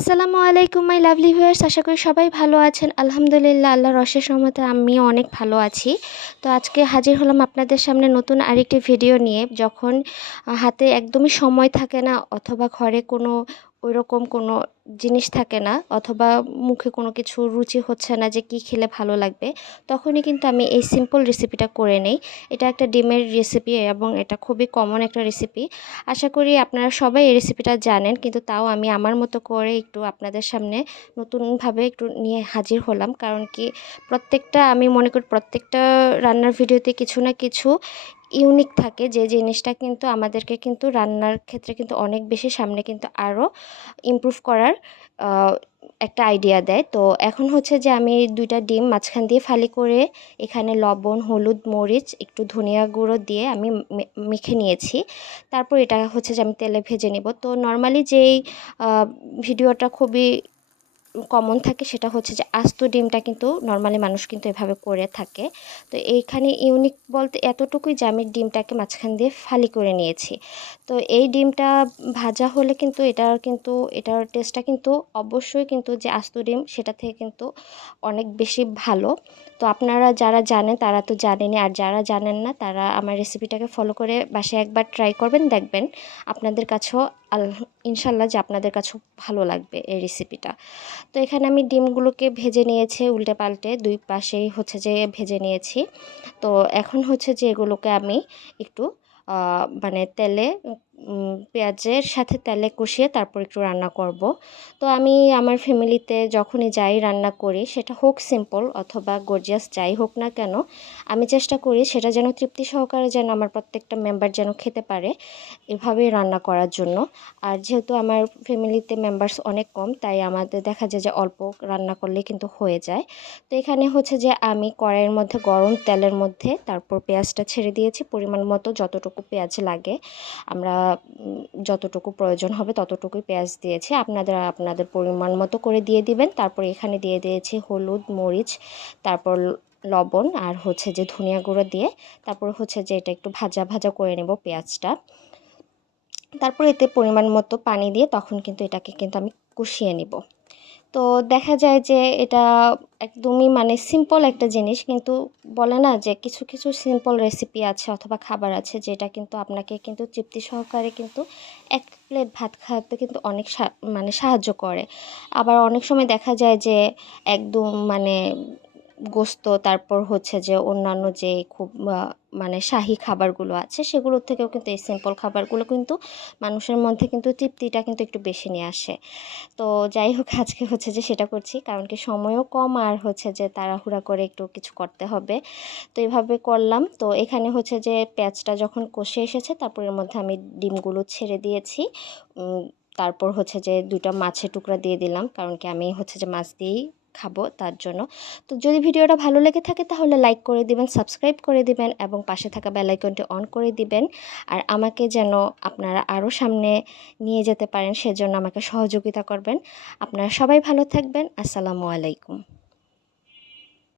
আসসালামু আলাইকুম, my lovely viewers. আশা করি সবাই ভালো আছেন। আলহামদুলিল্লাহ, আল্লাহর অশেষ রহমতে আমি অনেক ভালো আছি। তো আজকে হাজির হলাম আপনাদের সামনে নতুন আরেকটি ভিডিও নিয়ে। যখন হাতে একদমই সময় থাকে না, অথবা ঘরে কোনো ওইরকম কোনো জিনিস থাকে না অথবা মুখে কোনো কিছু রুচি হচ্ছে না যে কি খেলে ভালো লাগবে, তখনই কিন্তু আমি এই সিম্পল রেসিপিটা করে নেই। এটা একটা ডিমের রেসিপি এবং এটা খুবই কমন একটা রেসিপি আশা করি আপনারা সবাই এই রেসিপিটা জানেন, কিন্তু তাও আমি আমার মতো করে একটু আপনাদের সামনে নতুনভাবে একটু নিয়ে হাজির হলাম। কারণ কি প্রত্যেকটা, আমি মনে করি প্রত্যেকটা রান্নার ভিডিওতে কিছু না কিছু ইউনিক থাকে যে জিনিসটা কিন্তু আমাদেরকে কিন্তু রান্নার ক্ষেত্রে কিন্তু অনেক বেশি সামনে কিন্তু আরও ইমপ্রুভ করার একটা আইডিয়া দেয়। তো এখন হচ্ছে যে আমি দুইটা ডিম মাঝখান দিয়ে ফালি করে এখানে লবণ, হলুদ, মরিচ, একটু ধনিয়া গুঁড়ো দিয়ে আমি মেখে নিয়েছি। তারপর এটা হচ্ছে যে আমি তেলে ভেজে নেব। তো নর্মালি যেই ভিডিওটা খুবই কমন থাকে সেটা হচ্ছে যে আস্ত ডিমটা কিন্তু নর্মালি মানুষ কিন্তু এভাবে করে থাকে। তো এইখানে ইউনিক বলতে এতটুকুই যে আমি ডিমটাকে মাঝখান দিয়ে ফালি করে নিয়েছি। তো এই ডিমটা ভাজা হলে কিন্তু এটার কিন্তু, এটার টেস্টটা কিন্তু অবশ্যই কিন্তু যে আস্ত ডিম সেটা থেকে কিন্তু অনেক বেশি ভালো। তো আপনারা যারা জানেন তারা তো জানেনই, আর যারা জানেন না তারা আমার রেসিপিটাকে ফলো করে বাসায় একবার ট্রাই করবেন, দেখবেন আপনাদের কাছেও আল, ইনশাল্লাহ যে আপনাদের কাছেও ভালো লাগবে এই রেসিপিটা তো এখানে আমি ডিমগুলোকে ভেজে নিয়েছি উল্টে পাল্টে দুই পাশেই হচ্ছে যে ভেজে নিয়েছি। তো এখন হচ্ছে যে এগুলোকে আমি একটু মানে তেলে পেঁয়াজের সাথে তেলে কষিয়ে তারপর একটু রান্না করব। তো আমি আমার ফ্যামিলিতে যখনই যাই রান্না করি, সেটা হোক সিম্পল অথবা গর্জিয়াস যাই হোক না কেন, আমি চেষ্টা করি সেটা যেন তৃপ্তি সহকারে যেন আমার প্রত্যেকটা মেম্বার যেন খেতে পারে এভাবেই রান্না করার জন্য। আর যেহেতু আমার ফ্যামিলিতে মেম্বার্স অনেক কম, তাই আমাদের দেখা যায় যে অল্প রান্না করলে কিন্তু হয়ে যায়। তো এখানে হচ্ছে যে আমি কড়াইয়ের মধ্যে গরম তেলের মধ্যে তারপর পেঁয়াজটা ছেড়ে দিয়েছি, পরিমাণ মতো যতটুকু পেঁয়াজ লাগে। আমরা যতটুকু প্রয়োজন হবে ততটুকুই পেঁয়াজ দিয়েছি। আপনাদের আপনাদের পরিমাণ মতো করে দিয়ে দিবেন। তারপর এখানে দিয়ে দিয়েছি হলুদ, মরিচ, তারপর লবণ আর হচ্ছে যে ধনিয়া গুঁড়ো দিয়ে তারপর হচ্ছে যে এটা একটু ভাজা ভাজা করে নেব পেঁয়াজটা। তারপর এতে পরিমাণ মতো পানি দিয়ে তখন কিন্তু এটাকে কিন্তু আমি কষিয়ে নিব। তো দেখা যায় যে এটা একদমই মানে সিম্পল একটা জিনিস, কিন্তু বলে না যে কিছু কিছু সিম্পল রেসিপি আছে অথবা খাবার আছে যেটা কিন্তু আপনাকে কিন্তু তৃপ্তি সহকারে কিন্তু এক প্লেট ভাত খাওয়াতে কিন্তু অনেক মানে সাহায্য করে। আবার অনেক সময় দেখা যায় যে একদম মানে গোস্ত, তারপর হচ্ছে যে অন্যান্য যে খুব মানে শাহি খাবারগুলো আছে, সেগুলোর থেকেও কিন্তু এই সিম্পল খাবারগুলো কিন্তু মানুষের মধ্যে কিন্তু তৃপ্তিটা কিন্তু একটু বেশি নিয়ে আসে। তো যাই হোক, আজকে হচ্ছে যে সেটা করছি, কারণ কি সময়ও কম আর হচ্ছে যে তাড়াহুড়া করে একটু কিছু করতে হবে। তো এইভাবে করলাম। তো এখানে হচ্ছে যে পেঁয়াজটা যখন কষে এসেছে, তারপর এর মধ্যে আমি ডিমগুলো ছেড়ে দিয়েছি। তারপর হচ্ছে যে দুটা মাছের টুকরা দিয়ে দিলাম, কারণ কি আমি হচ্ছে যে মাছ দিয়েই খাব তার জন্য। তো যদি ভিডিওটা ভালো লেগে থাকে তাহলে লাইক করে দিবেন সাবস্ক্রাইব করে দিবেন এবং পাশে থাকা বেলাইকনটি অন করে দিবেন। আর আমাকে যেন আপনারা আরও সামনে নিয়ে যেতে পারেন, সেজন্য আমাকে সহযোগিতা করবেন। আপনারা সবাই ভালো থাকবেন। আসসালামু আলাইকুম।